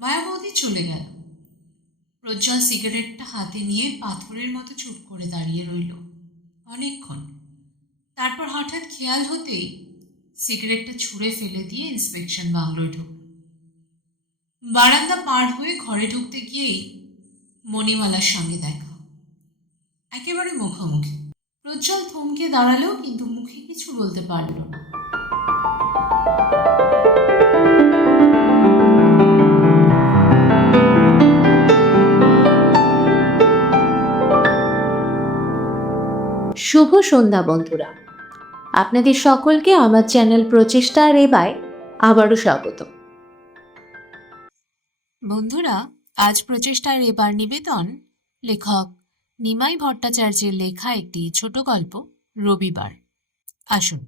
মায়াবতী চলে গেল। প্রজ্জ্বল সিগারেটটা হাতে নিয়ে পাথরের মতো চুপ করে দাঁড়িয়ে রইল অনেকক্ষণ। তারপর হঠাৎ খেয়াল হতেই সিগারেটটা ছুঁড়ে ফেলে দিয়ে ইন্সপেকশন বাংলোয় ঢুকল। বারান্দা পার হয়ে ঘরে ঢুকতে গিয়েই মণিমালার সঙ্গে দেখা, একেবারে মুখোমুখি। প্রজ্জ্বল থমকে দাঁড়ালো, কিন্তু মুখে কিছু বলতে পারল না। শুভ সন্ধ্যা বন্ধুরা, আপনাদের সকলকে আমার চ্যানেল প্রচেষ্টা রেবায় আবারও স্বাগত। বন্ধুরা, আজ প্রচেষ্টার এবার নিবেদন লেখক নিমাই ভট্টাচার্যের লেখা একটি ছোট গল্প রবিবার। আসুন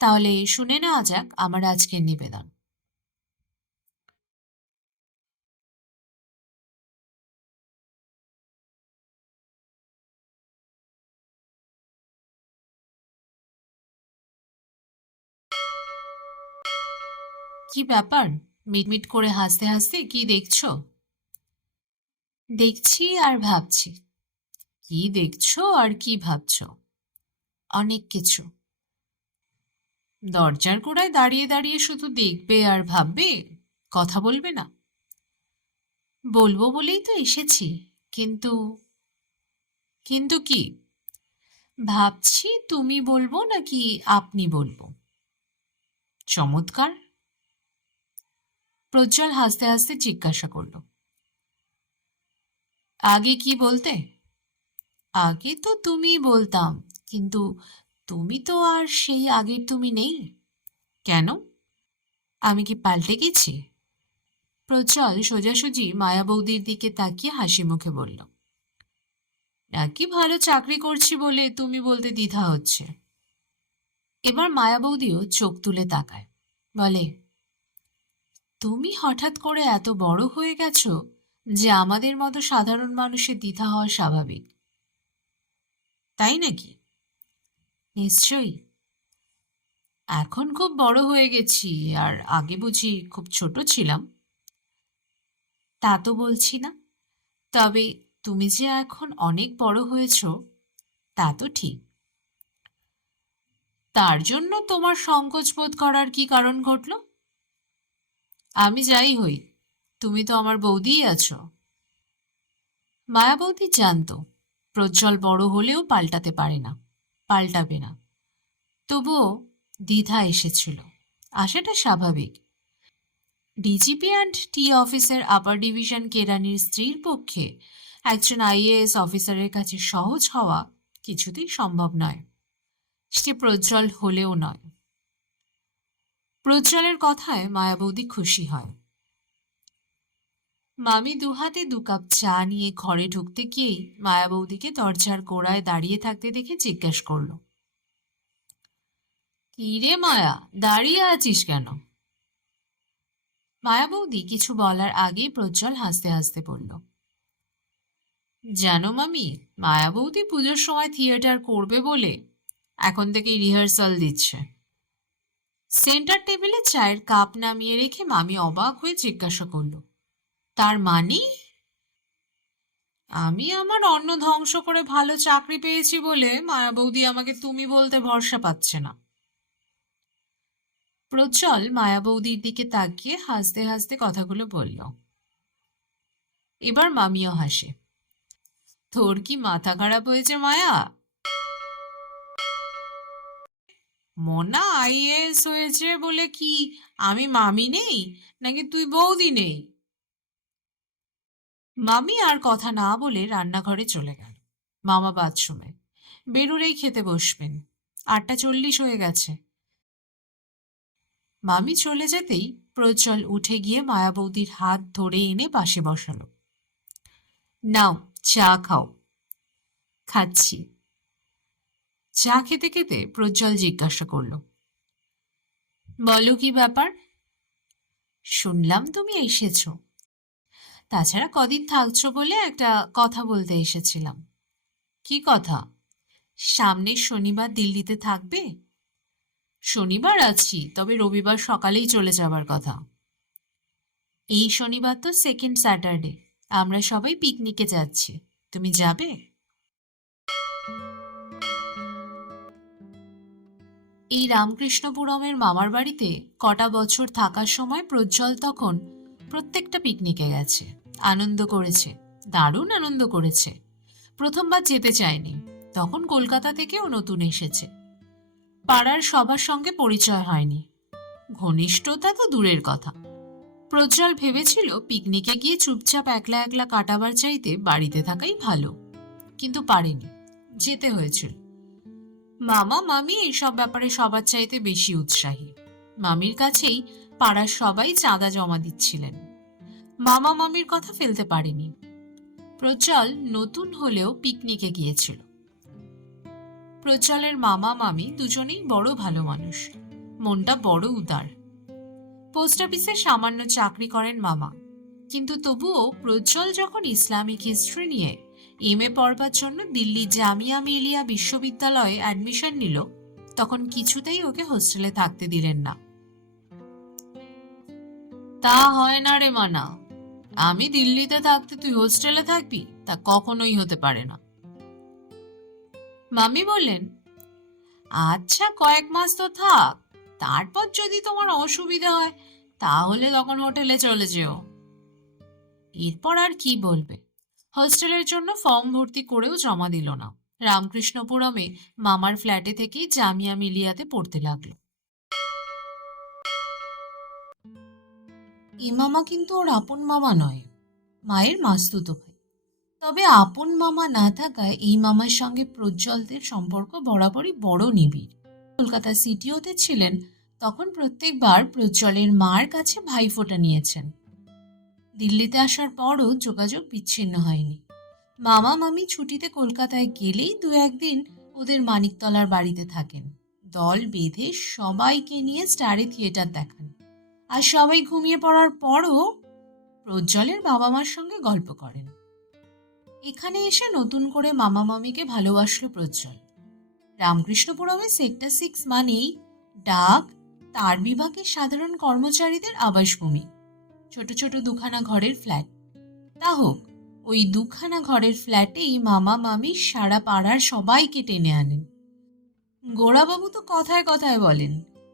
তাহলে শুনে নেওয়া যাক আমার আজকের নিবেদন। কি ব্যাপার, মিটমিট করে হাসতে হাসতে কি দেখছো? দেখছি আর ভাবছি। কি দেখছো আর কি ভাবছো? অনেক কিছু। দরজার গোড়ায় দাঁড়িয়ে দাঁড়িয়ে শুধু দেখবে আর ভাববে, কথা বলবে না? বলবো বলেই তো এসেছি। কিন্তু কিন্তু কি? ভাবছি তুমি বলবো নাকি আপনি বলবো। চমৎকার। প্রজ্জ্বল হাসতে হাসতে জিজ্ঞাসা করল, আগে কি বলতে? আগে তো তুমি বলতাম, কিন্তু তুমি তো আর সেই আগের তুমি নেই। কেন? আমি কি পাল্টে গেছি? প্রজ্জ্বল সোজাসুজি মায়া বৌদির দিকে তাকিয়ে হাসি মুখে বলল, নাকি ভালো চাকরি করছি বলে তুমি বলতে দ্বিধা হচ্ছে? এবার মায়া বৌদিও চোখ তুলে তাকায়, বলে, তুমি হঠাৎ করে এত বড় হয়ে গেছো যে আমাদের মতো সাধারণ মানুষের দ্বিধা হওয়া স্বাভাবিক, তাই নাকি? নিশ্চয়ই। এখন খুব বড় হয়ে গেছি, আর আগে বুঝি খুব ছোট ছিলাম? তা তো বলছি না, তবে তুমি যে এখন অনেক বড় হয়েছো তা তো ঠিক। তার জন্য তোমার সংকোচ বোধ করার কি কারণ ঘটল? আমি যাই হই, তুমি তো আমার বৌদিই আছো। মায়াবতী জানত প্রজ্জ্বল বড় হলেও পাল্টাতে পারে না, পাল্টাবে না। তবুও দ্বিধা এসেছিল, আসাটা স্বাভাবিক। ডিজিপি অ্যান্ড টি অফিসের আপার ডিভিশন কেরানির স্ত্রীর পক্ষে একজন আইএএস অফিসারের কাছে সহজ হওয়া কিছুতেই সম্ভব নয়। সে প্রজ্জ্বল হলেও নয়। প্রজ্জ্বলের কথায় মায়াবতী খুশি হয়। মামি দুহাতে 2 কাপ চা নিয়ে ঘরে ঢুকতে গিয়েই মায়াবতীকে দরজার গোড়ায় দাঁড়িয়ে থাকতে দেখে জিজ্ঞেস করল, কি রে মায়া, দাঁড়িয়ে আছিস কেন? মায়াবতী কিছু বলার আগেই প্রজ্জ্বল হাসতে হাসতে বলল, জানো মামি, মায়াবতী পুজোর সময় থিয়েটার করবে বলে এখন থেকেই রিহার্সাল দিচ্ছে। সেন্টার টেবিলে চায়ের কাপ নামিয়ে রেখে মামি অবাক হয়ে জিজ্ঞাসা করল, তার মানে? আমি আমার অন্ন ধ্বংস করে ভালো চাকরি পেয়েছি বলে মায়াবতী আমাকে তুমি বলতে ভরসা পাচ্ছে না। প্রজ্জ্বল মায়াবতীর দিকে তাকিয়ে হাসতে হাসতে কথাগুলো বলল। এবার মামিও হাসে। তোর কি মাথা খারাপ হয়েছে মায়া? মনা আইএএস হয়েছে বলে কি আমি মামি নেই, নাকি তুই বৌদি নেই? মামি আর কথা না বলে রান্নাঘরে চলে গেল। মামা বাথরুমে বেরুলেই খেতে বসবেন। 8:40 হয়ে গেছে। মামি চলে যেতেই প্রজ্জ্বল উঠে গিয়ে মায়াবতীর হাত ধরে এনে পাশে বসালো। নাও চা খাও। খাচ্ছি। চা খেতে খেতে প্রজ্জ্বল জিজ্ঞাসা করল, বলো কি ব্যাপার? শুনলাম তুমি এসেছো। তাছাড়া কদিন থাকছো বলে একটা কথা বলতে এসেছিলাম। কি কথা? সামনের শনিবার দিল্লিতে থাকবে? শনিবার আছি, তবে রবিবার সকালেই চলে যাবার কথা। এই শনিবার তো সেকেন্ড স্যাটারডে, আমরা সবাই পিকনিকে যাচ্ছি, তুমি যাবে? এই রামকৃষ্ণপুরমের মামার বাড়িতে কটা বছর থাকার সময় প্রজ্জ্বল তখন প্রত্যেকটা পিকনিকে গেছে, আনন্দ করেছে, দারুণ আনন্দ করেছে। প্রথমবার যেতে চায়নি, তখন কলকাতা থেকেও নতুন এসেছে। পাড়ার সবার সঙ্গে পরিচয় হয়নি, ঘনিষ্ঠতা তো দূরের কথা। প্রজ্জ্বল ভেবেছিল পিকনিকে গিয়ে চুপচাপ একলা একলা কাটাবার চাইতে বাড়িতে থাকাই ভালো, কিন্তু পারেনি, যেতে হয়েছিল। মামা মামি এইসব ব্যাপারে সবার চাইতে বেশি উৎসাহী। মামির কাছেই পাড়ার সবাই চাঁদা জমা দিচ্ছিলেন। মামা মামির কথা ফেলতে পারেনি। প্রজ্জ্বল নতুন হলেও পিকনিকে গিয়েছিল। প্রজ্জ্বলের মামা মামি দুজনেই বড় ভালো মানুষ, মনটা বড় উদার। পোস্ট অফিসে সামান্য চাকরি করেন মামা, কিন্তু তবুও প্রজ্জ্বল যখন ইসলামিক হিস্ট্রি নিয়ে এমএ পড়বার জন্য দিল্লি জামিয়া মিলিয়া বিশ্ববিদ্যালয়ে অ্যাডমিশন নিল, তখন কিছুতেই ওকে হোস্টেলে থাকতে দিলেন না। তা হয় না রে মানা, আমি দিল্লিতে থাকতে তুই হোস্টেলে থাকবি, তা কখনোই হতে পারে না। মামি বললেন, আচ্ছা কয়েক মাস তো থাক, তারপর যদি তোমার অসুবিধা হয় তাহলে তখন হোটেলে চলে যেও। এরপর আর কি বলবে, হোস্টেলের জন্য ফর্ম ভর্তি করেও জমা দিল না। রামকৃষ্ণপুরমে মামার ফ্ল্যাটে থেকেই জামিয়া মিলিয়াতে পড়তে লাগলো। এ মামা কিন্তু ওর আপন মামা নয়, মায়ের মাস্তুতো ভাই। তবে আপন মামা না থাকায় এই মামার সঙ্গে প্রজ্জ্বলদের সম্পর্ক বরাবরই বড় নিবিড়। কলকাতা সিটিওতে ছিলেন তখন প্রত্যেকবার প্রজ্জ্বলের মার কাছে ভাইফোঁটা নিয়েছেন। দিল্লিতে আসার পরও যোগাযোগ বিচ্ছিন্ন হয়নি। মামা মামি ছুটিতে কলকাতায় গেলেই দু একদিন ওদের মানিকতলার বাড়িতে থাকেন। দল বেঁধে সবাইকে নিয়ে স্টারে থিয়েটার দেখান, আর সবাই ঘুমিয়ে পড়ার পরও প্রজ্জ্বলের বাবা মার সঙ্গে গল্প করেন। এখানে এসে নতুন করে মামা মামিকে ভালোবাসলো প্রজ্জ্বল। রামকৃষ্ণপুরমে সেক্টর 6 মানেই ডাক, তার বিভাগের সাধারণ কর্মচারীদের আবাসভূমি, ছোট ছোট দুখানা ঘরের ফ্ল্যাট। তা হোক, ওই দুখানা ঘরের ফ্ল্যাটেই মামা মামি সারা পাড়ার সবাইকে টেনে আনেন। গোড়াবাবু তো কথায় কথায় বলেন,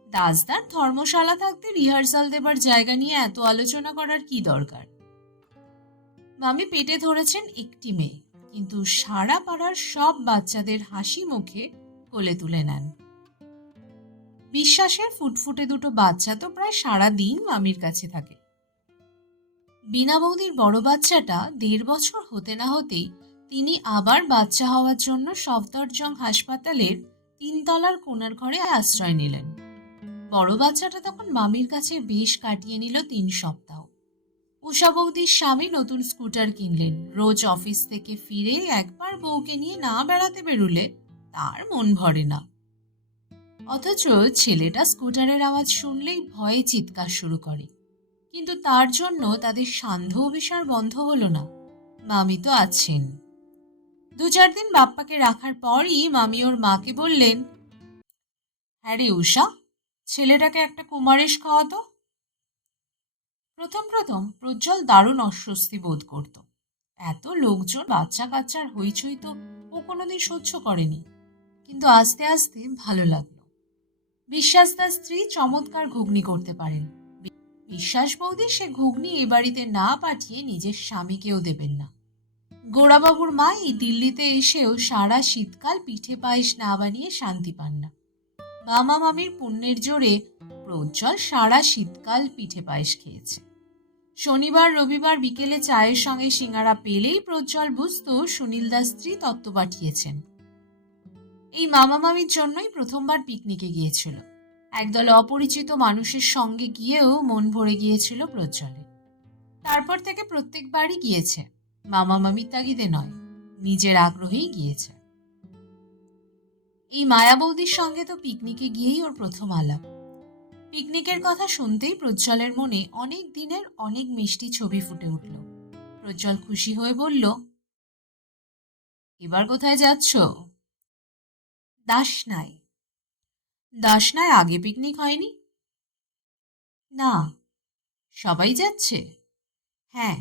দাসদার ধর্মশালা থাকতে রিহার্সাল দেবার জায়গা নিয়ে এত আলোচনা করার কি দরকার। মামি পেটে ধরেছেন একটি মেয়ে, কিন্তু সারা পাড়ার সব বাচ্চাদের হাসি মুখে কোলে তুলে নেন। বিশ্বাসের ফুটফুটে দুটো বাচ্চা তো প্রায় সারা দিন মামির কাছে থাকে। বিনা বৌদির বড় বাচ্চাটা 1.5 বছর হতে না হতেই তিনি আবার বাচ্চা হওয়ার জন্য সফদরজং হাসপাতালের 3 তলার কোণার ঘরে আশ্রয় নিলেন। বড় বাচ্চাটা তখন মামির কাছে বেশ কাটিয়ে নিল 3 সপ্তাহ। উষা বৌদির স্বামী নতুন স্কুটার কিনলেন। রোজ অফিস থেকে ফিরে একবার বউকে নিয়ে না বেড়াতে বেরুলে তার মন ভরে না। অথচ ছেলেটা স্কুটারের আওয়াজ শুনলেই ভয়ে চিৎকার শুরু করে। কিন্তু তার জন্য তাদের সান্ধ্য অভিসার বন্ধ হলো না। মামি তো আছেন। 2-4 দিন বাপ্পাকে রাখার পরই মামি ওর মাকে বললেন, হ্যাঁ রে উষা, ছেলেটাকে একটা কুমারেশ খাওয়াতো। প্রথম প্রথম প্রজ্জ্বল দারুণ অস্বস্তি বোধ করত। এত লোকজন, বাচ্চা কাচ্চার হইচই তো ও কোনোদিন সহ্য করেনি। কিন্তু আস্তে আস্তে ভালো লাগলো। বিশ্বাস তার স্ত্রী চমৎকার ঘুগনি করতে পারেন। বিশ্বাস বৌদি সে ঘুগনি এ বাড়িতে না পাঠিয়ে নিজের স্বামীকেও দেবেন না। গোড়াবাবুর মা এই দিল্লিতে এসেও সারা শীতকাল পিঠে পায়েস না বানিয়ে শান্তি পান না। মামা মামির পুণ্যের জোরে প্রজ্জ্বল সারা শীতকাল পিঠে পায়েস খেয়েছে। শনিবার রবিবার বিকেলে চায়ের সঙ্গে সিঙ্গারা পেলেই প্রজ্জ্বল বুঝতো সুনীল দাস স্ত্রী তত্ত্ব পাঠিয়েছেন। এই মামা মামির জন্যই প্রথমবার পিকনিকে গিয়েছিল। একদল অপরিচিত মানুষের সঙ্গে গিয়েও মন ভরে গিয়েছিল প্রজ্জ্বলের। তারপর থেকে প্রত্যেকবারই গিয়েছে, মামা মামির তাগিদে নয়, নিজের আগ্রহেই গিয়েছে। এই মায়া বৌদির সঙ্গে তো পিকনিকে গিয়েই ওর প্রথম আলাপ। পিকনিকের কথা শুনতেই প্রজ্জ্বলের মনে অনেক দিনের অনেক মিষ্টি ছবি ফুটে উঠল। প্রজ্জ্বল খুশি হয়ে বলল, এবার কোথায় যাচ্ছ? দাসনায়। দাসনায় আগে পিকনিক হয়নি? না। সবাই যাচ্ছে? হ্যাঁ।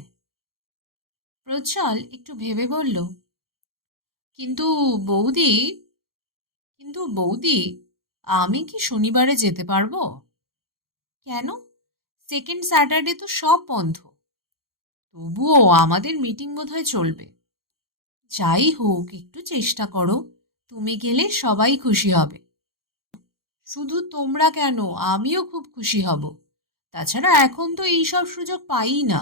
প্রজ্জ্বল একটু ভেবে বলল, কিন্তু বৌদি বৌদি, আমি কি শনিবারে যেতে পারবো? কেন? সেকেন্ড স্যাটারডে তো সব বন্ধ। তবুও আমাদের মিটিং বোধহয় চলবে। যাই হোক, একটু চেষ্টা করো। তুমি গেলে সবাই খুশি হবে। শুধু তোমরা কেন, আমিও খুব খুশি হব। তাছাড়া এখন তো এইসব সুযোগ পাই না।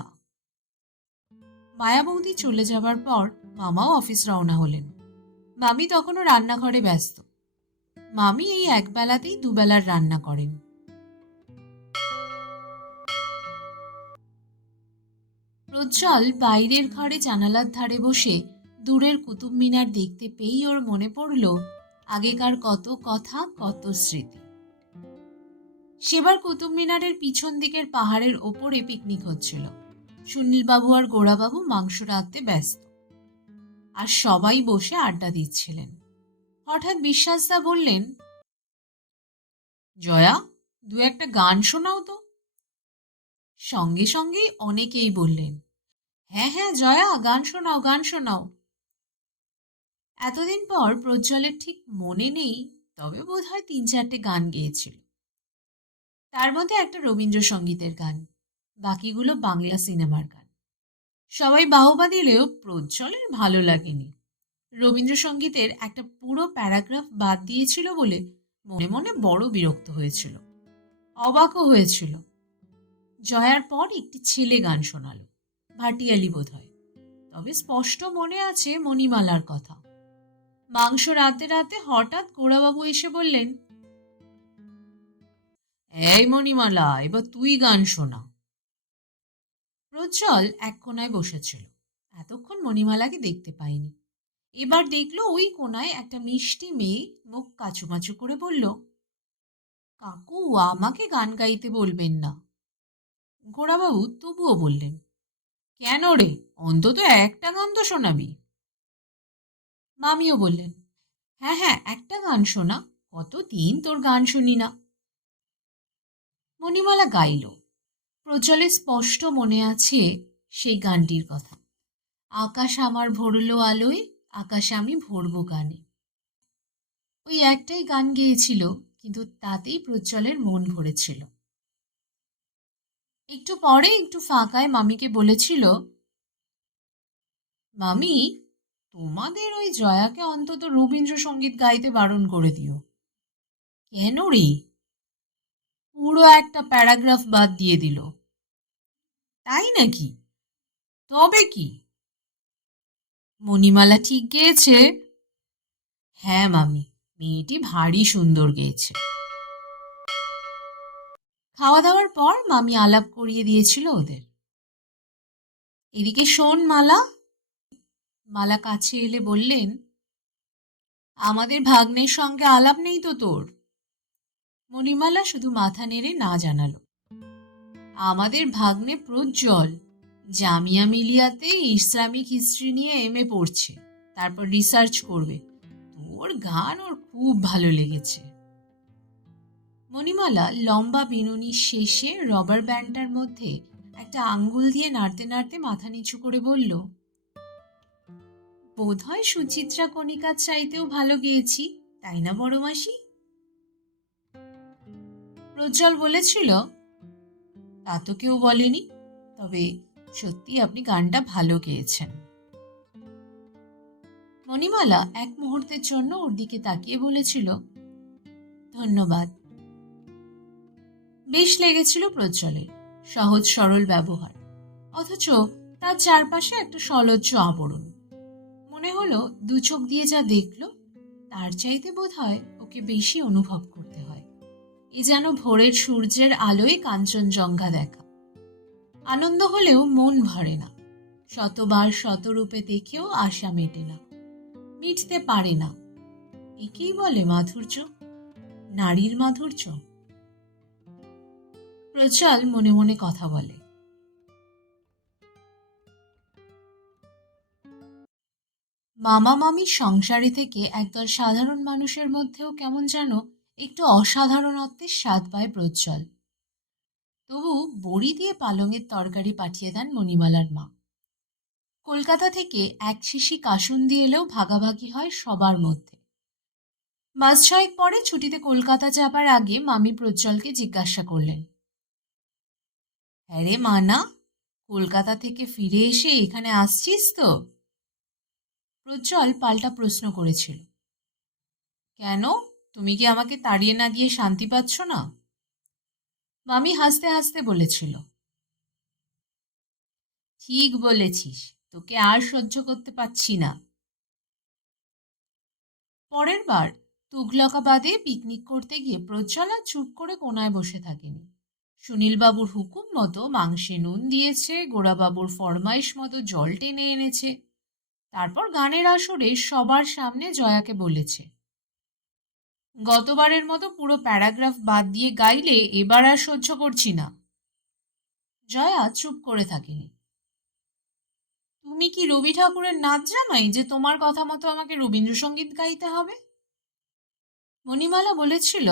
মায়া বৌদি চলে যাবার পর মামাও অফিস রওনা হলেন। মামি তখনও রান্নাঘরে ব্যস্ত। মামি এই একবেলাতেই দুবেলার রান্না করেন। প্রজ্জ্বল বাইরের ঘরে জানালার ধারে বসে দূরের কুতুব মিনার দেখতে পেয়েই ওর মনে পড়ল আগেকার কত কথা, কত স্মৃতি। সেবার কুতুব মিনারের পিছন দিকের পাহাড়ের ওপরে পিকনিক হচ্ছিল। সুনীলবাবু আর গোড়াবাবু মাংস রাঁধতে ব্যস্ত, আর সবাই বসে আড্ডা দিচ্ছিলেন। হঠাৎ বিশ্বাসদা বললেন, জয়া, দু একটা গান শোনাও তো। সঙ্গে সঙ্গেই অনেকেই বললেন, হ্যাঁ হ্যাঁ জয়া, গান শোনাও, গান শোনাও। এতদিন পর প্রজ্জ্বলের ঠিক মনে নেই, তবে বোধহয় ৩-৪টে গান গেয়েছিল। তার মধ্যে একটা রবীন্দ্রসঙ্গীতের গান, বাকিগুলো বাংলা সিনেমার গান। সবাই বাহবা দিলেও প্রজ্জ্বলের ভালো লাগেনি। রবীন্দ্রসঙ্গীতের একটা পুরো প্যারাগ্রাফ বাদ দিয়েছিল বলে মনে মনে বড় বিরক্ত হয়েছিল, অবাকও হয়েছিল। জয়ার পর একটি ছেলে গান শোনালো, ভাটিয়ালি বোধহয়। তবে স্পষ্ট মনে আছে মণিমালার কথা। মাংস রাতে রাতে হঠাৎ গোড়াবাবু এসে বললেন, এই মণিমালা, এবার তুই গান শোনা। প্রজ্জ্বল এক কোনায় বসেছিল, এতক্ষণ মণিমালাকে দেখতে পায়নি। এবার দেখলো ওই কোনায় একটা মিষ্টি মেয়ে মুখ কাচুমাচু করে বলল, কাকু, আমাকে গান গাইতে বলবেন না। গোড়াবাবু তবুও বললেন, কেন রে, অন্তত একটা গান তো শোনাবি। মামিও বললেন, হ্যাঁ হ্যাঁ, একটা গান শোনা, কতদিন তোর গান শুনি না। মণিমালা গাইল। প্রজ্জ্বলের স্পষ্ট মনে আছে সেই গানটির কথা, আকাশ আমার ভরলো আলোয়, আকাশ আমি ভরবো গানে। ওই একটাই গান গেয়েছিল, কিন্তু তাতেই প্রজ্জ্বলের মন ভরেছিল। একটু পরে একটু ফাঁকায় মামিকে বলেছিল, মামি, তোমাদের ওই জয়াকে অন্তত রবীন্দ্রসঙ্গীত গাইতে বারণ করে দিও। কেন রে? পুরো একটা প্যারাগ্রাফ বাদ দিয়ে দিল। তাই নাকি? তবে কি? মণিমালা ঠিক গেয়েছে? হ্যাঁ মামি, মেয়েটি ভারী সুন্দর গেয়েছে। খাওয়া দাওয়ার পর মামি আলাপ করিয়ে দিয়েছিল ওদের। এদিকে শোন মালা। মালা কাছে এলে বললেন, আমাদের ভাগ্নের সঙ্গে আলাপ নেই তো তোর? মণিমালা শুধু মাথা নেড়ে না জানালো। আমাদের ভাগ্নে প্রজ্জ্বল জামিয়া মিলিয়াতে ইসলামিক হিস্ট্রি নিয়ে এমএ পড়ছে, তারপর রিসার্চ করবে। তোর গান ওর খুব ভালো লেগেছে। মণিমালা লম্বা বিনুনির শেষে রবার ব্যান্ডটার মধ্যে একটা আঙ্গুল দিয়ে নাড়তে নাড়তে মাথা নিচু করে বলল, বোধহয় সুচিত্রা কণিকার চাইতেও ভালো গেয়েছি, তাই না বড় মাসি? প্রজ্জ্বল বলেছিল, তা তো কেউ বলেনি, তবে সত্যি আপনি গানটা ভালো গেয়েছেন। মণিমালা এক মুহূর্তের জন্য ওর দিকে তাকিয়ে বলেছিল, ধন্যবাদ। বেশ লেগেছিল প্রজ্জ্বলের সহজ সরল ব্যবহার, অথচ তার চারপাশে একটা সলজ্জ আবরণ। মনে হলো দু চোখ দিয়ে যা দেখলো তার চাইতে বোধহয় ওকে বেশি অনুভব করতে হয়। এ যেন ভোরের সূর্যের আলোয় কাঞ্চনজঙ্ঘা দেখা। আনন্দ হলেও মন ভরে না, শতবার শতরূপে দেখেও আশা মেটে না, মিটতে পারে না। একেই বলে মাধুর্য, নারীর মাধুর্য। প্রজ্জ্বল মনে মনে কথা বলে। মামা মামির সংসারে থেকে একদল সাধারণ মানুষের মধ্যেও কেমন যেন একটু অসাধারণত্বের স্বাদ পায় প্রজ্জ্বল। তবু বড়ি দিয়ে পালঙের তরকারি পাঠিয়ে দেন মণিমালার মা। কলকাতা থেকে এক শিশি কাসুন্দি এলেও ভাগাভাগি হয় সবার মধ্যে। মাস ছয়েক পরে ছুটিতে কলকাতা যাবার আগে মামি প্রজ্জ্বলকে জিজ্ঞাসা করলেন, হ্যাঁ রে মানা, কলকাতা থেকে ফিরে এসে এখানে আসছিস তো? প্রজ্জ্বল পাল্টা প্রশ্ন করেছিল, কেন, তুমি কি আমাকে তাড়িয়ে না দিয়ে শান্তি পাচ্ছ না? মামি হাসতে হাসতে বলেছিল, ঠিক বলেছিস, তোকে আর সহ্য করতে পারছি না। পরের বার তুঘলকাবাদে পিকনিক করতে গিয়ে প্রজ্জ্বল আর চুপ করে কোনায় বসে থাকেনি। সুনীলবাবুর হুকুম মতো মাংসে নুন দিয়েছে, গোড়াবাবুর ফরমাইশ মতো জল টেনে এনেছে। তারপর গানের আসরে সবার সামনে জয়াকে বলেছে, গতবারের মতো পুরো প্যারাগ্রাফ বাদ দিয়ে গাইলে এবার আর সহ্য করছি না। জয়া চুপ করে থাকেনি। তুমি কি রবি ঠাকুরের নাচ জামাই যে তোমার কথা মতো আমাকে রবীন্দ্রসঙ্গীত গাইতে হবে? মণিমালা বলেছিল,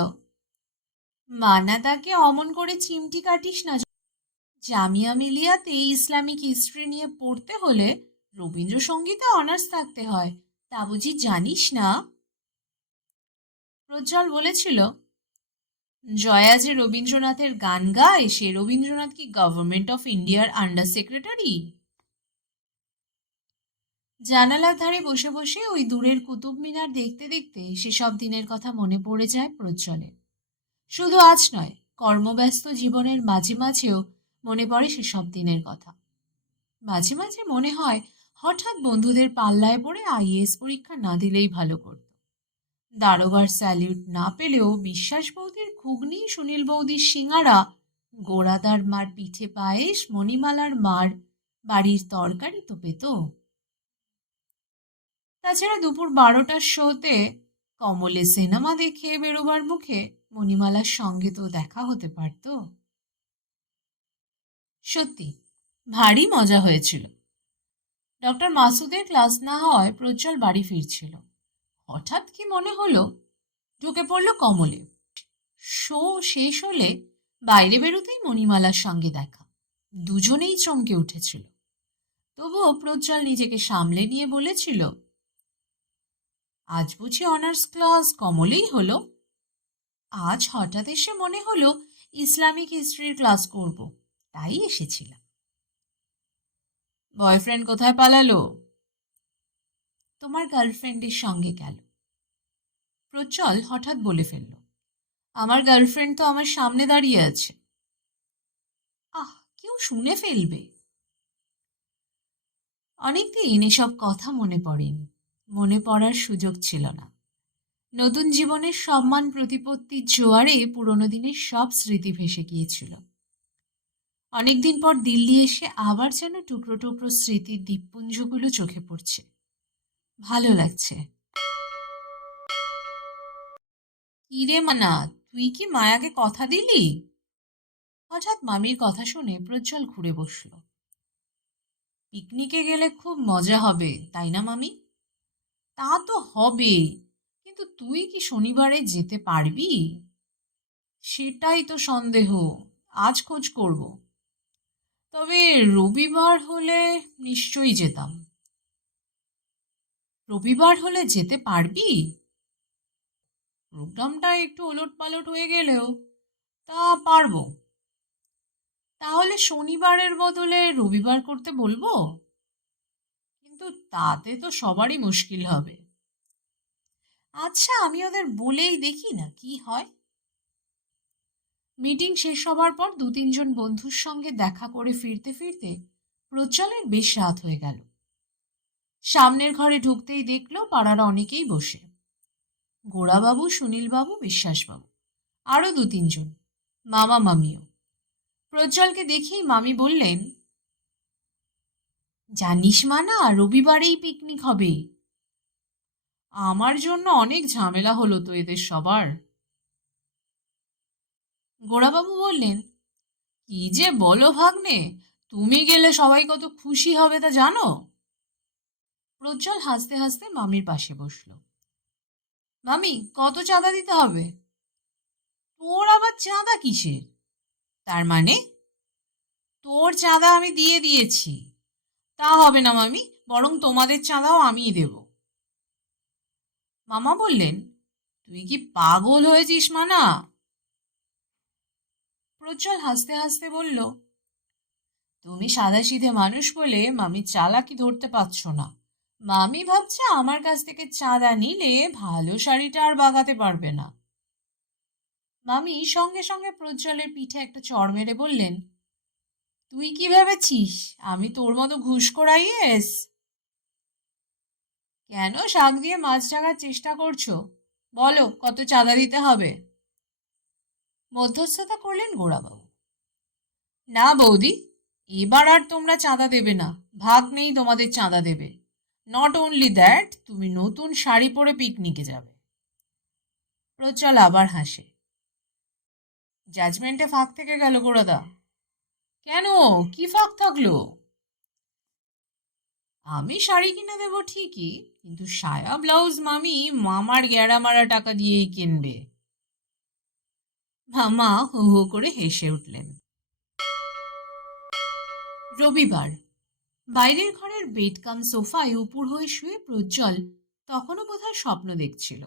মানা তাকে অমন করে চিমটি কাটিস না। জামিয়া মিলিয়াতে ইসলামিক হিস্ট্রি নিয়ে পড়তে হলে রবীন্দ্রসঙ্গীতে অনার্স থাকতে হয়, তা বুঝি জানিস না? প্রজ্জ্বল বলেছিল, জয়া যে রবীন্দ্রনাথের গান গায়, সে রবীন্দ্রনাথ কি গভর্নমেন্ট অফ ইন্ডিয়ার আন্ডার সেক্রেটারি? জানালার ধারে বসে বসে ওই দূরের কুতুব মিনার দেখতে দেখতে সেসব দিনের কথা মনে পড়ে যায় প্রজ্জ্বলের। শুধু আজ নয়, কর্মব্যস্ত জীবনের মাঝে মাঝেও মনে পড়ে সেসব দিনের কথা। মাঝে মাঝে মনে হয় হঠাৎ বন্ধুদের পাল্লায় পড়ে আইএএস পরীক্ষা না দিলেই ভালো করত। দারোগার স্যালিউট না পেলেও বিশ্বাস বৌদির ঘুগনি, সুনীল বৌদির সিঙাড়া, গোড়াদার মার পিঠে পায়েস, মণিমালার মার বাড়ির তরকারি তো পেত। তাছাড়া দুপুর 12টার শোতে কমলে সিনেমা দেখে বেরোবার মুখে মণিমালার সঙ্গে তো দেখা হতে পারত। সত্যি ভারী মজা হয়েছিল। ডক্টর মাসুদের ক্লাস না হওয়ায় প্রজ্জ্বল বাড়ি ফিরছিল। হঠাৎ কি মনে হলো, ঢুকে পড়ল কমলে। শো শেষ হলে বাইরে বেরোতেই মণিমালার সঙ্গে দেখা। দুজনেই চমকে উঠেছিল। তবুও প্রজ্জ্বল নিজেকে সামলে নিয়ে বলেছিল, আজ বুঝি অনার্স ক্লাস কমলেই হলো। আজ হঠাৎ এসে মনে হলো ইসলামিক হিস্ট্রির ক্লাস করব, তাই এসেছিলাম। বয়ফ্রেন্ড কোথায় পালালো? তোমার গার্লফ্রেন্ডের সঙ্গে গেল। প্রজ্জ্বল হঠাৎ বলে ফেলল, আমার গার্লফ্রেন্ড তো আমার সামনে দাঁড়িয়ে আছে। আহ, কেউ শুনে ফেলবে। অনেকদিন এসব কথা মনে পড়েনি, মনে পড়ার সুযোগ ছিল না। নতুন জীবনের সম্মান প্রতিপত্তির জোয়ারে পুরনো দিনের সব স্মৃতি ভেসে গিয়েছিল। অনেকদিন পর দিল্লি এসে আবার যেন টুকরো টুকরো স্মৃতির দ্বীপপুঞ্জগুলো চোখে পড়ছে। ভালো লাগছে। কি রে মানা, তুই কি মায়াকে কথা দিলি? হঠাৎ মামির কথা শুনে প্রজ্জ্বল ঘুরে বসল। পিকনিকে গেলে খুব মজা হবে, তাই না মামি? তা তো হবেই, কিন্তু তুই কি শনিবারে যেতে পারবি? সেটাই তো সন্দেহ, আজ খোঁজ করব। তবে রবিবার হলে নিশ্চয়ই যেতাম। রবিবার হলে যেতে পারবি? প্রোগ্রামটা একটু ওলটপালট হয়ে গেলেও তা পারবো। তাহলে শনিবারের বদলে রবিবার করতে বলবো? কিন্তু তাতে তো সবারই মুশকিল হবে। আচ্ছা, আমি ওদের বলেই দেখি না কি হয়। মিটিং শেষ হবার পর 2-3 জন বন্ধুর সঙ্গে দেখা করে ফিরতে ফিরতে প্রজ্জ্বলের বেশ রাত হয়ে গেল। সামনের ঘরে ঢুকতেই দেখল পাড়ার অনেকেই বসে। গোড়াবাবু, সুনীলবাবু, বিশ্বাসবাবু, আরও 2-3 জন, মামা মামিও। প্রজ্জ্বলকে দেখেই মামি বললেন, জানিস মানা, রবিবারেই পিকনিক হবে। আমার জন্য অনেক ঝামেলা হলো তো এদের সবার। গোড়াবাবু বললেন, কি যে বলো ভাগ্নে, তুমি গেলে সবাই কত খুশি হবে তা জানো? প্রজ্জ্বল হাসতে হাসতে মামির পাশে বসল। মামি, কত চাঁদা দিতে হবে? তোর আবার চাঁদা কিসের? তার মানে? তোর চাঁদা আমি দিয়ে দিয়েছি। তা হবে না মামি, বরং তোমাদের চাঁদাও আমিই দেব। মামা বললেন, তুই কি পাগল হয়েছিস মানা? প্রজ্জ্বল হাসতে হাসতে বলল, তুমি সাদাসিধে মানুষ বলে মামি চালাকি ধরতে পারছো না। মামি ভাবছে আমার কাছ থেকে চাঁদা নিলে ভালো শাড়িটা আর বাগাতে পারবে না। মামি সঙ্গে সঙ্গে প্রজ্জ্বলের পিঠে একটা চড় মেরে বললেন, তুই কি ভেবেছিস আমি তোর মতো ঘুষখোর আইএস? কেন শাক দিয়ে মাছ ঢাকার চেষ্টা করছো? বলো কত চাঁদা দিতে হবে? মধ্যস্থতা করলেন গোড়াবাবু। না বৌদি, এবার আর তোমরা চাঁদা দেবে না। ভাগ নেই তোমাদের চাঁদা দেবে। নট অনলি দ্যাট, তুমি নতুন শাড়ি পরে পিকনিকে যাবে। প্রজ্জ্বল আবার হাসে। জাজমেন্টে ফাঁক থেকে গেল গোড়াদা। কেন, কি ফাঁক থাকলো? আমি শাড়ি কিনে দেবো ঠিকই, কিন্তু সায়া ব্লাউজ মামি মামার গ্যাড়া মারা টাকা দিয়েই কিনবে। মামা হো হো করে হেসে উঠলেন। রবিবার। বাইরের ঘরের বেড কাম সোফায় উপুর হয়ে শুয়ে প্রজ্জ্বল তখনও বোধহয় স্বপ্ন দেখছিল।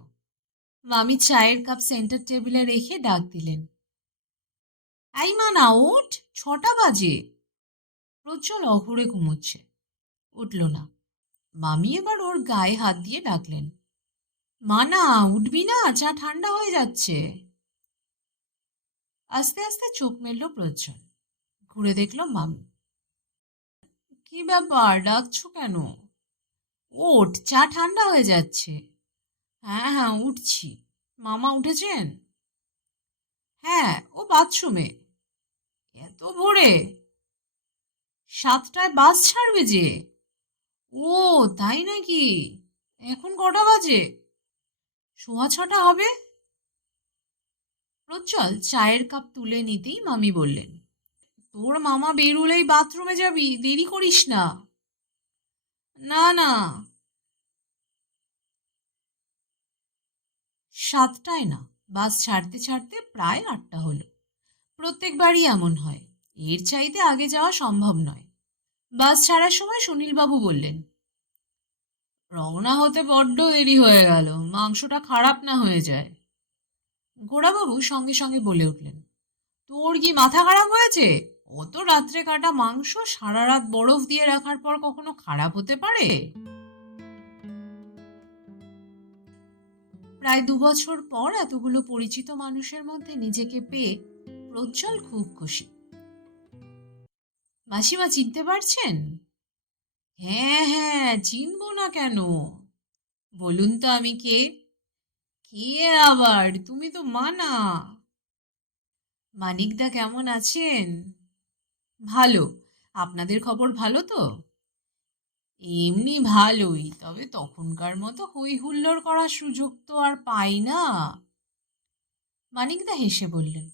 মামি চায়ের কাপ সেন্টার টেবিলে রেখে ডাক দিলেন, এই মানা ওঠ, 6টা বাজে। প্রজ্জ্বল অঘুরে ঘুমোচ্ছে, উঠল না। মামি এবার ওর গায়ে হাত দিয়ে ডাকলেন, মানা উঠবি না, চা ঠান্ডা হয়ে যাচ্ছে। আস্তে আস্তে চোখ মেলল প্রজ্জ্বল, ঘুরে দেখল মামি। কি ব্যাপার, ডাকছো কেন? ওঠ, চা ঠান্ডা হয়ে যাচ্ছে। হ্যাঁ হ্যাঁ উঠছি। মামা উঠেছেন? হ্যাঁ, ও বাথরুমে। এত ভোরে? 7টায় বাস ছাড়বে যে। ও তাই নাকি? এখন কটা বাজে? 6:15 হবে। প্রজ্জ্বল চায়ের কাপ তুলে নিতেই মামি বললেন, তোর মামা বেরুলেই বাথরুমে যাবি, দেরি করিস না। না না। 7টায় না, বাস ছাড়তে ছাড়তে প্রায় 8টা হলো। প্রত্যেকবারই এমন হয়, এর চাইতে আগে যাওয়া সম্ভব নয়। বাস ছাড়ার সময় সুনীলবাবু বললেন, রওনা হতে বড্ড দেরি হয়ে গেল, মাংসটা খারাপ না হয়ে যায়। গোড়াবাবু সঙ্গে সঙ্গে বলে উঠলেন, তোর কি মাথা খারাপ হয়েছে? অত রাত্রে কাটা মাংস সারা রাত বরফ দিয়ে রাখার পর কখনো খারাপ হতে পারে? প্রায় 2 বছর পর এতগুলো পরিচিত মানুষের মধ্যে নিজেকে পেয়ে প্রজ্জ্বল খুব খুশি। মাসিমা চিনতে পারছেন? হ্যাঁ হ্যাঁ, চিনবো না কেন? বলুন তো আমি কে? কে আবার, তুমি তো মানা। মানিকদা কেমন আছেন? ভালো। আপনাদের খবর ভালো তো? এমনি ভালোই, তবে তখনকার মতো হই হুল্লোড় করার সুযোগ তো আর পাই না। মানিকদা হেসে বললেন,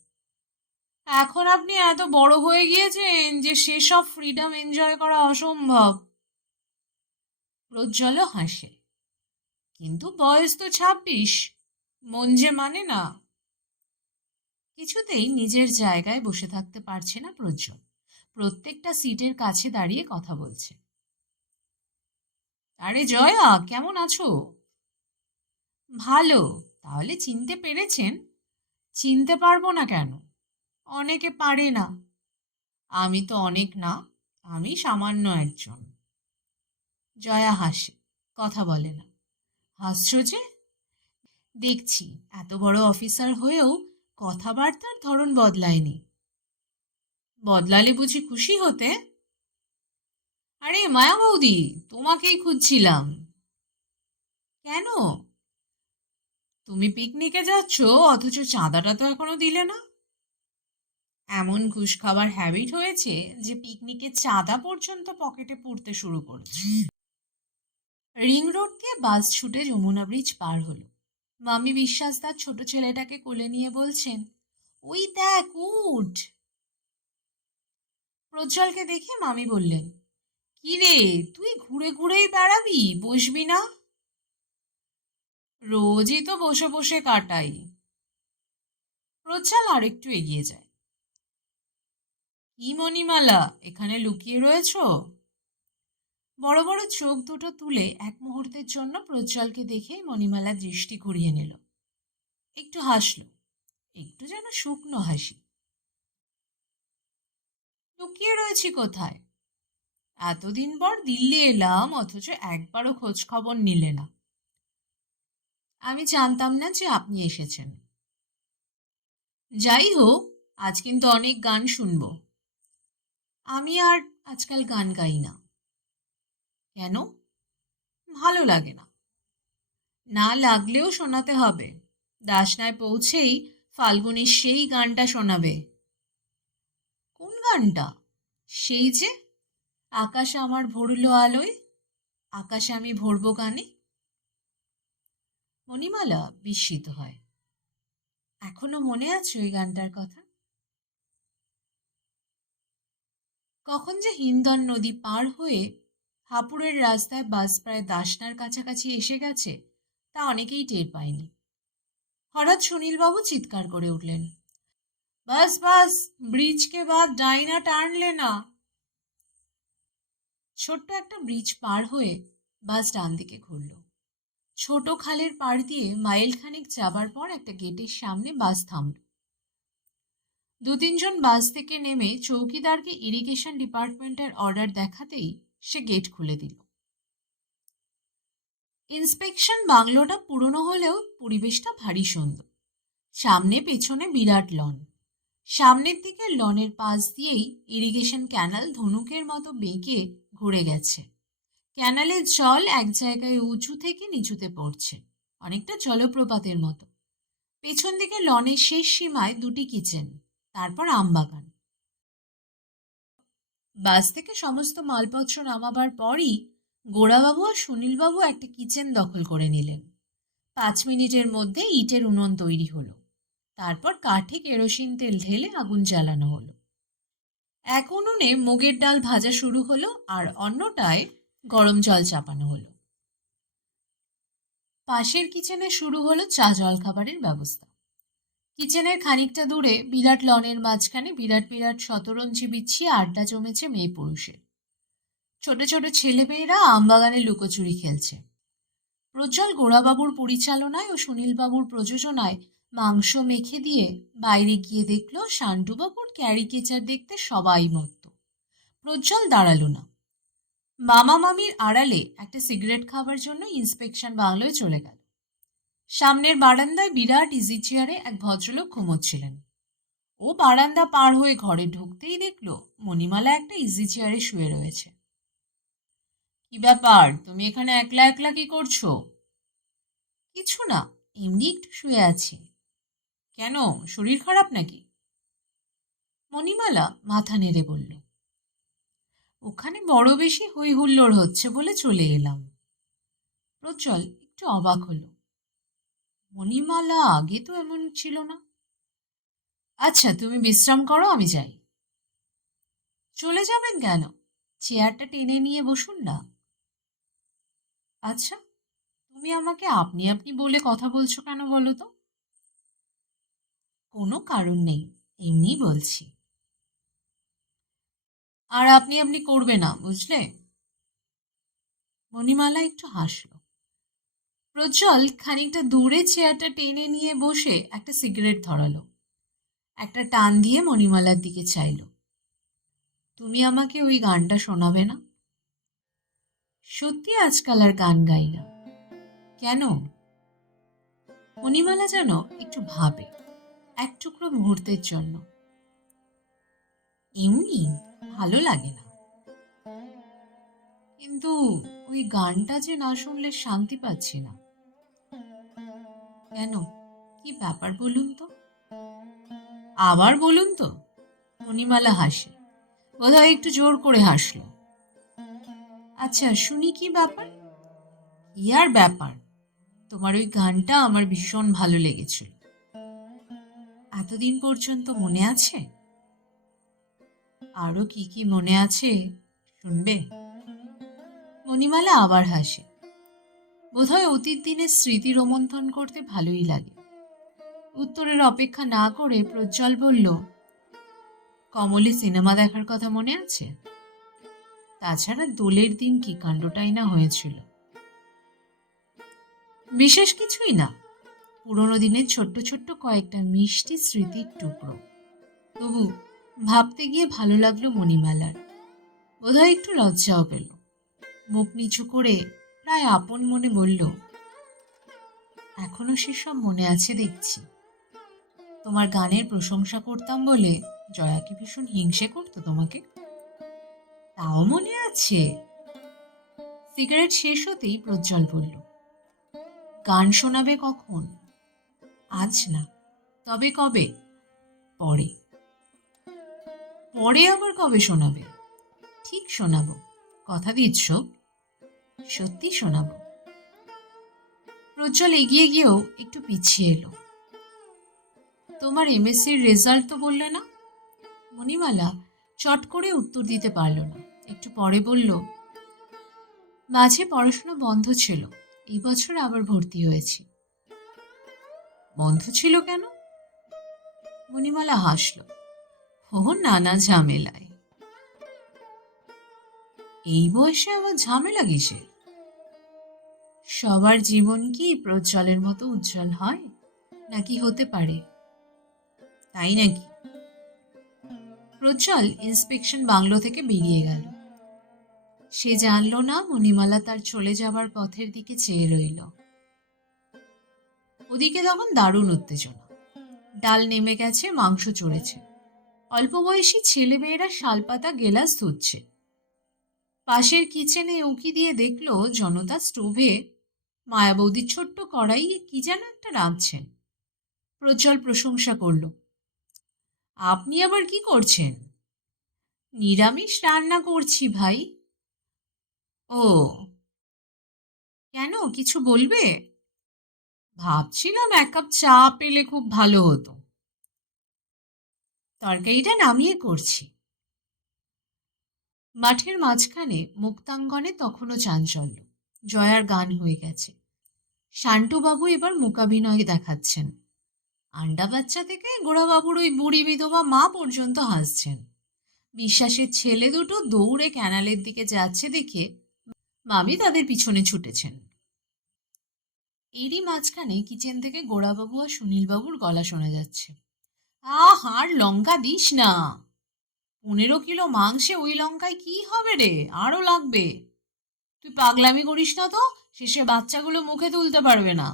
এখন আপনি এত বড় হয়ে গিয়েছেন যে সেসব ফ্রিডম এনজয় করা অসম্ভব। প্রজ্জ্বলও হাসে, কিন্তু বয়স তো 26, মন যে মানে না। কিছুতেই নিজের জায়গায় বসে থাকতে পারছে না প্রজ্জ্বল, প্রত্যেকটা সিটের কাছে দাঁড়িয়ে কথা বলছে। আরে জয়া, কেমন আছো? ভালো। তাহলে চিনতে পেরেছেন? চিনতে পারবো না কেন? অনেকে পারে না। আমি তো অনেক না, আমি সামান্য একজন। জয়া হাসে, কথা বলে না। হাসছো যে? দেখছি এত বড় অফিসার হয়েও কথাবার্তার ধরন বদলায়নি। বদলালে বুঝি খুশি হতে? আরে মায়া বৌদি, তোমাকেই খুঁজছিলাম। কেন? তুমি পিকনিকে যাচ্ছ, অথচ চাঁদাটা তো এখনো দিলে না। এমন ঘুষ খাবার হ্যাবিট হয়েছে যে পিকনিকে চাঁদা পর্যন্ত পকেটে পুরতে শুরু করছে। রিং রোড দিয়ে বাস ছুটে যমুনা ব্রিজ পার হলো। মামি বিশ্বাস তার ছোট ছেলেটাকে কোলে নিয়ে বলছেন, ওই দেখ উঠ। প্রজ্জ্বলকে দেখে মামি বললেন, কি রে, তুই ঘুরে ঘুরেই বেড়াবি, বসবি না? রোজই তো বসে বসে কাটাই। প্রজ্জ্বল আরেকটু এগিয়ে যায়। কি মণিমালা, এখানে লুকিয়ে রয়েছো? বড় বড় চোখ দুটো তুলে এক মুহূর্তের জন্য প্রজ্জ্বলকে দেখেই মণিমালা দৃষ্টি ঘুরিয়ে নিল। একটু হাসল, একটু যেন শুকনো হাসি। লুকিয়ে রয়েছি কোথায়? এতদিন পর দিল্লি এলাম, অথচ একবারও খোঁজ খবর নিলে না। আমি জানতাম না যে আপনি এসেছেন। যাই হোক, আজ কিন্তু অনেক গান শুনবো। আমি আর আজকাল গান গাই না। কেন? ভালো লাগে না। না লাগলেও শোনাতে হবে। দাসনায় পৌঁছেই ফাল্গুনের সেই গানটা শোনাবে। কোন গানটা? সেই যে আকাশ আমার ভরলো আলোয়, আকাশে আমি ভরবো গানে। মণিমালা বিস্মিত হয়। এখনো মনে আছে ওই গানটার কথা? কখন যে হিন্দন নদী পার হয়ে হাপুরের রাস্তায় বাস প্রায় দাসনার কাছাকাছি এসে গেছে তা অনেকেই টের পায়নি। হঠাৎ সুনীলবাবু চিৎকার করে উঠলেন, বাস বাস, ব্রিজকে বাদ ডাইনা টানলে না। ছোট্ট একটা ব্রিজ পার হয়ে বাস ডান দিকে ঘুরল। ছোট খালের পাড় দিয়ে মাইল খানেক যাবার পর একটা গেটের সামনে বাস থামল। দু তিনজন বাস থেকে নেমে চৌকিদারকে ইরিগেশন ডিপার্টমেন্টের অর্ডার দেখাতেই সে গেট খুলে দিল। ইন্সপেকশন বাংলোটা পুরনো হলেও পরিবেশটা ভারী সুন্দর। সামনে পেছনে বিরাট লন। সামনের দিকে লনের পাশ দিয়েই ইরিগেশন ক্যানাল ধনুকের মতো বেঁকে ঘুরে গেছে। ক্যানালের জল এক জায়গায় উঁচু থেকে নিচুতে পড়ছে, অনেকটা জলপ্রপাতের মতো। পেছন দিকে লনের শেষ সীমায় দুটি কিচেন, তারপর আমবাগান। বাস থেকে সমস্ত মালপত্র নামাবার পরই গোড়াবাবু আর সুনীলবাবু একটা কিচেন দখল করে নিলেন। 5 মিনিটের মধ্যে ইটের উনুন তৈরি হলো। তারপর কাঠে কেরোসিন তেল ঢেলে আগুন জ্বালানো হলো। এক উনুনে মুগের ডাল ভাজা শুরু হলো, আর অন্যটায় গরম জল চাপানো হলো। পাশের কিচেনে শুরু হলো চা জল খাবারের ব্যবস্থা। কিচেনের খানিকটা দূরে বিরাট লনের মাঝখানে বিরাট বিরাট শতরঞ্জি বিছিয়ে আড্ডা জমেছে মেয়ে পুরুষের। ছোট ছোট ছেলেমেয়েরা আমবাগানে লুকোচুরি খেলছে। প্রজ্জ্বল গোড়াবাবুর পরিচালনায় ও সুনীলবাবুর প্রযোজনায় মাংস মেখে দিয়ে বাইরে গিয়ে দেখল শান্টুবাবুর ক্যারিকেচার দেখতে সবাই মত্ত। প্রজ্জ্বল দাঁড়ালো না। মামা মামির আড়ালে একটা সিগারেট খাবার জন্য ইন্সপেকশন বাংলোয় চলে গেল। সামনের বারান্দায় বিরাট ইজি চেয়ারে এক ভদ্রলোক ঘুমোচ্ছিলেন। ও বারান্দা পার হয়ে ঘরে ঢুকতেই দেখল মণিমালা একটা ইজি চেয়ারে শুয়ে রয়েছে। কি ব্যাপার, তুমি এখানে একলা একলা কি করছো? কিছু না, এমনি একটু শুয়ে আছি। কেন, শরীর খারাপ নাকি? মণিমালা মাথা নেড়ে বলল, ওখানে বড় বেশি হই হুল্লোড় হচ্ছে বলে চলে এলাম। প্রজ্জ্বল একটু অবাক হলো। মণিমালা আগে তো এমন ছিল না। আচ্ছা, তুমি বিশ্রাম করো, আমি যাই। চলে যাবেন কেন? চেয়ারটা টেনে নিয়ে বসুন না। আচ্ছা, তুমি আমাকে আপনি আপনি বলে কথা বলছো কেন বলো তো? কোনো কারণ নেই, এমনিই বলছি। আর আপনি আপনি করবে না, বুঝলে? মণিমালা একটু হাসল। প্রজ্জ্বল খানিকটা দূরে চেয়ারটা টেনে নিয়ে বসে একটা সিগারেট ধরালো। একটা টান দিয়ে মণিমালার দিকে চাইল। তুমি আমাকে ওই গানটা শোনাবে না? সত্যি আজকাল আর গান গাই না। কেন? মণিমালা যেন একটু ভাবে, এক টুকরো মুহূর্তের জন্য। এমনি ভালো লাগে না। কিন্তু ওই গানটা যে না শুনলে শান্তি পাচ্ছি না। কেন, কি ব্যাপার বলুন তো? আবার বলুন তো? মণিমালা হাসে, বোধহয় একটু জোর করে হাসলো। আচ্ছা শুনি, কি ব্যাপার? কি আর ব্যাপার, তোমার ওই গানটা আমার ভীষণ ভালো লেগেছিল। এতদিন পর্যন্ত মনে আছে? আরো কি কি মনে আছে শুনবে? মণিমালা আবার হাসে, বোধহয় অতীত দিনের স্মৃতি রোমন্থন করতে ভালোই লাগে। উত্তরের অপেক্ষা না করে প্রজ্জ্বল বলল, কমলে সিনেমা দেখার কথা মনে আছে? তাছাড়া দোলের দিন কি কাণ্ডটাই না হয়েছিল। বিশেষ কিছুই না, পুরোনো দিনের ছোট্ট ছোট্ট কয়েকটা মিষ্টি স্মৃতির টুকরো। তবু ভাবতে গিয়ে ভালো লাগলো মণিমালার। বোধহয় একটু লজ্জাও পেল। মুখ নিচু করে প্রায় আপন মনে বলল, এখনো সেসব মনে আছে দেখছি। তোমার গানের প্রশংসা করতাম বলে জয়া কি ভীষণ হিংসে করতো তোমাকে? তাও মনে আছে? সিগারেট শেষ হতেই প্রজ্জ্বল বলল, গান শোনাবে কখন? আজ না, তবে কবে? পরে। পরে আবার কবে শোনাবে? ঠিক শোনাবো, কথা দিচ্ছ? সত্যি শোনাবো। প্রজ্জ্বল এগিয়ে গিয়েও একটু পিছিয়ে এলো। তোমার এমএসসির রেজাল্ট তো বললে না? মণিমালা চট করে উত্তর দিতে পারল না। একটু পরে বলল, মাঝে পড়াশোনা বন্ধ ছিল, এই বছর আবার ভর্তি হয়েছি। বন্ধ ছিল কেন? মণিমালা হাসল, ও নানা ঝামেলায়। এই বয়সে আবার ঝামেলা কিসের? সবার জীবন কি প্রজ্জ্বলের মতো উজ্জ্বল হয়, নাকি হতে পারে? তাই নাকি? প্রজ্জ্বল ইন্সপেকশন বাংলো থেকে বেরিয়ে গেল। সে জানল না মণিমালা তার চলে যাবার পথের দিকে চেয়ে রইল। ওদিকে তখন দারুণ উত্তেজনা। ডাল নেমে গেছে, মাংস চড়েছে, অল্প বয়সী ছেলেমেয়েরা শালপাতা গেলাস ধুচ্ছে। পাশের কিচেনে উঁকি দিয়ে দেখলো জনতা স্টোভে মায়াবৌদির ছোট্ট কড়াইয়ে কি যেন একটা রাঁধছেন। প্রজ্জ্বল প্রশংসা করল, আপনি আবার কি করছেন? নিরামিষ রান্না করছি ভাই। ও, কেন, কিছু বলবে? ভাবছিলাম এক কাপ চা পেলে খুব ভালো হতো। তরকারিটা নামিয়ে করছি। মাঠের মাঝখানে মুক্তাঙ্গনে তখনও চাঞ্চল্য। জয়ার গান হয়ে গেছে। শান্টুবাবু এবার মূকাভিনয় দেখাচ্ছেন। আন্ডা বাচ্চা থেকে গোড়াবাবুর ওই বুড়ি বিধবা মা পর্যন্ত হাসছেন। বিশ্বাসের ছেলে দুটো দৌড়ে ক্যানালের দিকে যাচ্ছে দেখে মামি তাদের পিছনে ছুটেছেন। এরই মাঝখানে কিচেন থেকে গোড়াবাবু আর সুনীলবাবুর গলা শোনা যাচ্ছে, আর লঙ্কা দিস না, 15 কিলো মাংসে ওই লঙ্কায় কি হবে রে, আরো লাগবে। তুই পাগলামি করিস না তো, শেষে বাচ্চাগুলো মুখে তুলতে পারবে না।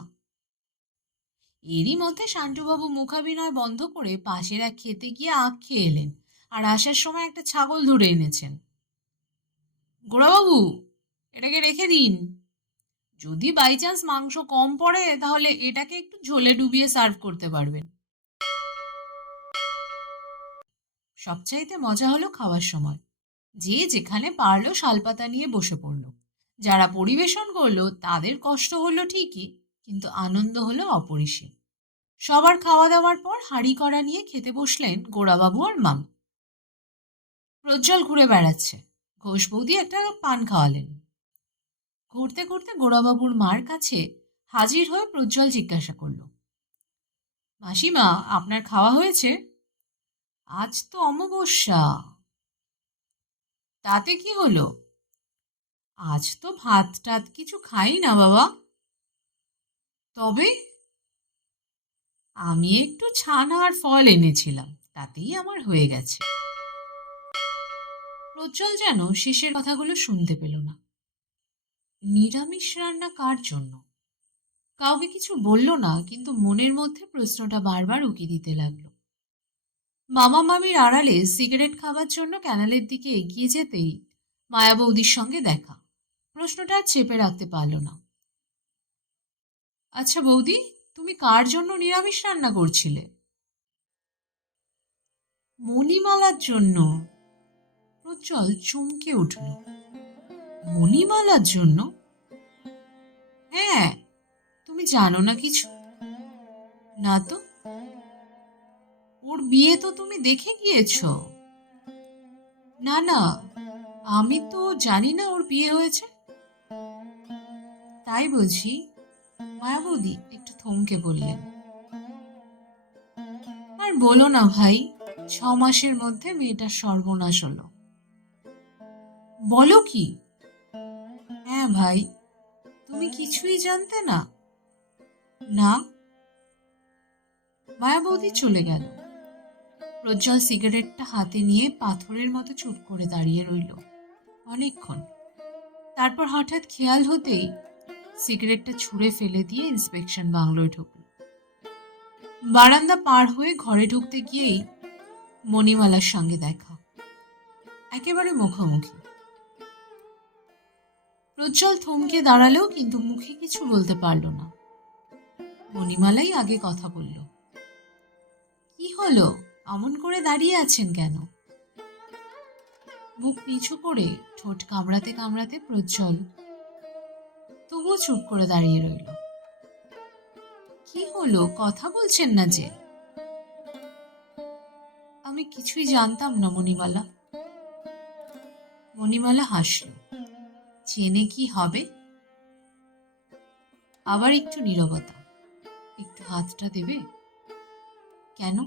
এরই মধ্যে শান্টুবাবু মুখাভিনয় বন্ধ করে পাশের এক খেতে গিয়ে আখ খেয়ে এলেন, আর আসার সময় একটা ছাগল ধরে এনেছেন। গোড়াবাবু, এটাকে রেখে দিন, যদি বাই চান্স মাংস কম পড়ে তাহলে এটাকে একটু ঝোলে ডুবিয়ে সার্ভ করতে পারবেন। সবচাইতে মজা হলো খাওয়ার সময়। যে যেখানে পারলো শালপাতা নিয়ে বসে পড়লো। যারা পরিবেশন করলো তাদের কষ্ট হলো ঠিকই, কিন্তু আনন্দ হলো অপরিসীম। সবার খাওয়া দাওয়ার পর হাঁড়ি কড়া নিয়ে খেতে বসলেন গোড়াবাবু আর মাম। প্রজ্জ্বল ঘুরে বেড়াচ্ছে, ঘোষ বৌদি একটা পান খাওয়ালেন। ঘুরতে ঘুরতে গোড়াবাবুর মার কাছে হাজির হয়ে প্রজ্জ্বল জিজ্ঞাসা করল, মাসিমা, আপনার খাওয়া হয়েছে? আজ তো অমাবস্যা। তাতে কি হলো? আজ তো ভাত টাত কিছু খাই না বাবা। তবে আমি একটু ছানা আর ফল এনেছিলাম, তাতেই আমার হয়ে গেছে। প্রজ্জ্বল যেন শেষের কথাগুলো শুনতে পেল না। নিরামিষ রান্না কার জন্য? কাউকে কিছু বলল না, কিন্তু মনের মধ্যে প্রশ্নটা বারবার উকি দিতে লাগলো। মামা মামির আড়ালে সিগারেট খাবার জন্য ক্যানালের দিকে এগিয়ে যেতেই মায়া বৌদির সঙ্গে দেখা। প্রশ্নটা আর চেপে রাখতে পারল না। আচ্ছা বৌদি, তুমি কার জন্য নিরামিষ রান্না করছিলে? মণিমালার জন্য। প্রজ্জ্বল চমকে উঠল, মণিমালার জন্য? হ্যাঁ, তুমি জানো না কিছু? না তো। ওর বিয়ে তো তুমি দেখে গিয়েছ? না না, আমি তো জানি না ওর বিয়ে হয়েছে। তাই বুঝি? মায়াবতী একটু থমকে বললেন। আর বলো না ভাই, 6 মাসের মধ্যে মেয়েটার সর্বনাশ হলো। বলো কি? হ্যাঁ ভাই, তুমি কিছুই জানতে না? না। মায়া বৌদি চলে গেল। প্রজ্জ্বল সিগারেটটা হাতে নিয়ে পাথরের মতো চুপ করে দাঁড়িয়ে রইল অনেকক্ষণ। তারপর হঠাৎ খেয়াল হতেই সিগারেটটা ছুঁড়ে ফেলে দিয়ে ইন্সপেকশন বাংলোয় ঢুকল। বারান্দা পার হয়ে ঘরে ঢুকতে গিয়েই মণিমালার সঙ্গে দেখা, একেবারে মুখোমুখি। প্রজ্জ্বল থমকে দাঁড়ালেও কিন্তু মুখে কিছু বলতে পারল না। মণিমালাই আগে কথা বলল। কি হলো, অমন করে দাঁড়িয়ে আছেন কেন? মুখ নিচু করে ঠোঁট কামড়াতে কামড়াতে প্রজ্জ্বল তবুও চুপ করে দাঁড়িয়ে রইল। কি হলো, কথা বলছেন না যে? আমি কিছুই জানতাম না মণিমালা। মণিমালা হাসল। জেনে কি হবে? আবার একটু নীরবতা। একটু হাতটা দেবে? কেন?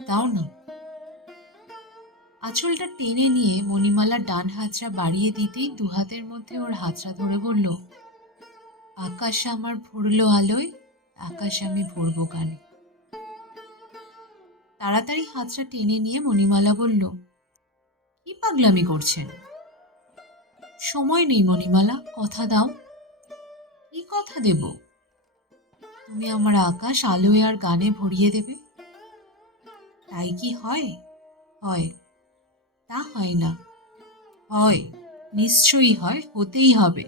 দাও না। আঁচলটা টেনে নিয়ে মণিমালা ডান হাতটা বাড়িয়ে দিতেই দু হাতের মধ্যে ওর হাতটা ধরে বলল, আকাশ আমার ভরলো আলোয়, আকাশ আমি ভরবো গানে। তাড়াতাড়ি হাতটা টেনে নিয়ে মণিমালা বলল, কি পাগলামি করছেন? সময় নেই মণিমালা, কথা দাও। কি কথা দেব? তুমি আমার আকাশ আলোয় আর গানে ভরিয়ে দেবে। তাই কি হয়? হয়। তা হয় না। হয়, নিশ্চয়ই হয়, হতেই হবে।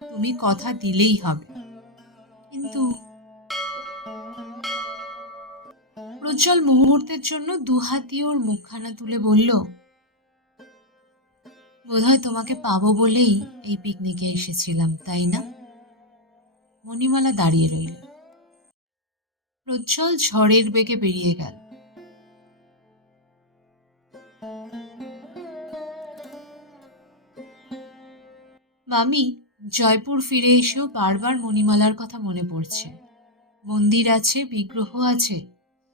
তুমি কথা দিলেই হবে। কিন্তু প্রজ্জ্বল মুহূর্তের জন্য দুহাত দিয়ে ওর মুখখানা তুলে বলল, বোধহয় তোমাকে পাবো বলেই এই পিকনিকে এসেছিলাম, তাই না? মণিমালা দাঁড়িয়ে রইল। প্রজ্জ্বল ঝড়ের বেগে বেরিয়ে গেল। মামি, জয়পুর ফিরে এসেও বারবার মণিমালার কথা মনে পড়ছে। মন্দির আছে, বিগ্রহ আছে,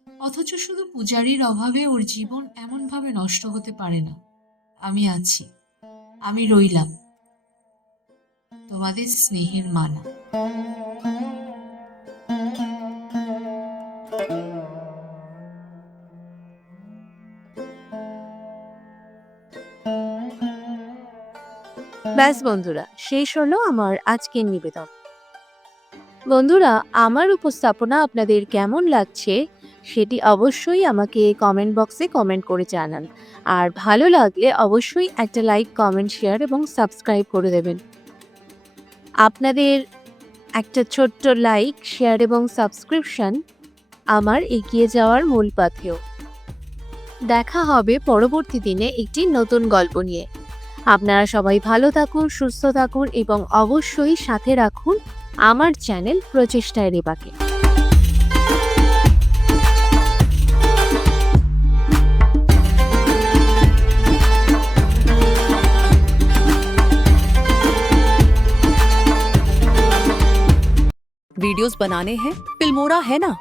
অথচ শুধু পূজারীর অভাবে ওর জীবন এমনভাবে নষ্ট হতে পারে না। আমি আছি, আমি রইলাম। তোমাদের স্নেহের মানা। ব্যাস বন্ধুরা, শেষ হলো আমার আজকের নিবেদন। বন্ধুরা, আমার উপস্থাপনা আপনাদের কেমন লাগছে সেটি অবশ্যই আমাকে কমেন্ট বক্সে কমেন্ট করে জানান। আর ভালো লাগলে অবশ্যই একটা লাইক, কমেন্ট, শেয়ার এবং সাবস্ক্রাইব করে দেবেন। আপনাদের একটা ছোট্ট লাইক, শেয়ার এবং সাবস্ক্রিপশন আমার এগিয়ে যাওয়ার মূল পাথেয়। দেখা হবে পরবর্তী দিনে একটি নতুন গল্প নিয়ে। আপনারা সবাই ভালো থাকুন, সুস্থ থাকুন এবং অবশ্যই সাথে রাখুন আমার চ্যানেল প্রচেষ্টায় রেবাকে। वीडियोस बनाने हैं, फिल्मोरा है ना।